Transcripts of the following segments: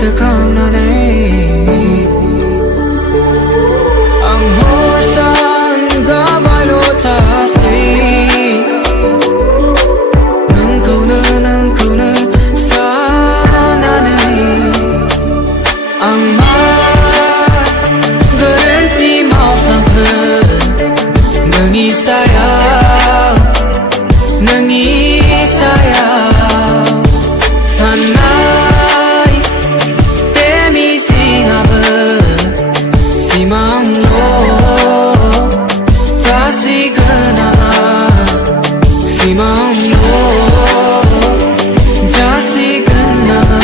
गोसोखांनानै आं हर सान गाबायल' थासै नोंखौनो साननानै आं मा गोरोन्थि मावफ्लांखो नोंनि सायाव साननाय बे मिजिंआबो सिमांल' जासिगोन नामा सिमांल' जासिगोन नामा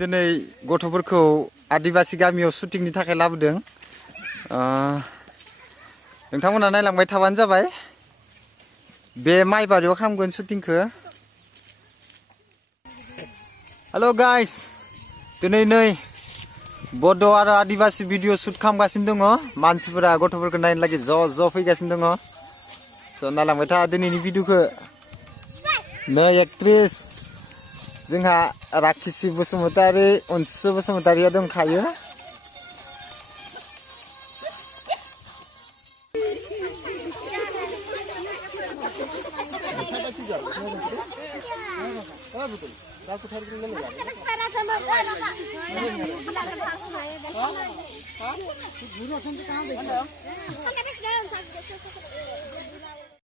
दिनै गथ'फोरखौ आदिबासी गामियाव शुटिंनि थाखाय लाबोदों नोंथांमोना नायलांबाय थाबानो जाबाय बे माइबारियाव खालामगोन शुटिंखौ हेल' गाइस दिनै नै बड' आरो आदिबासी भिडिअ शुट खालामगासिनो दङ मानसिफोरा गथ'फोरखौ नायनो लागि ज' फैगासिनो दङ स' नायलांबाय था दिनैनि भिडिअखौ नै एक्ट्रिस जोंहा rakhisir बसुमतारी ansu बसुमतारीया दंखायो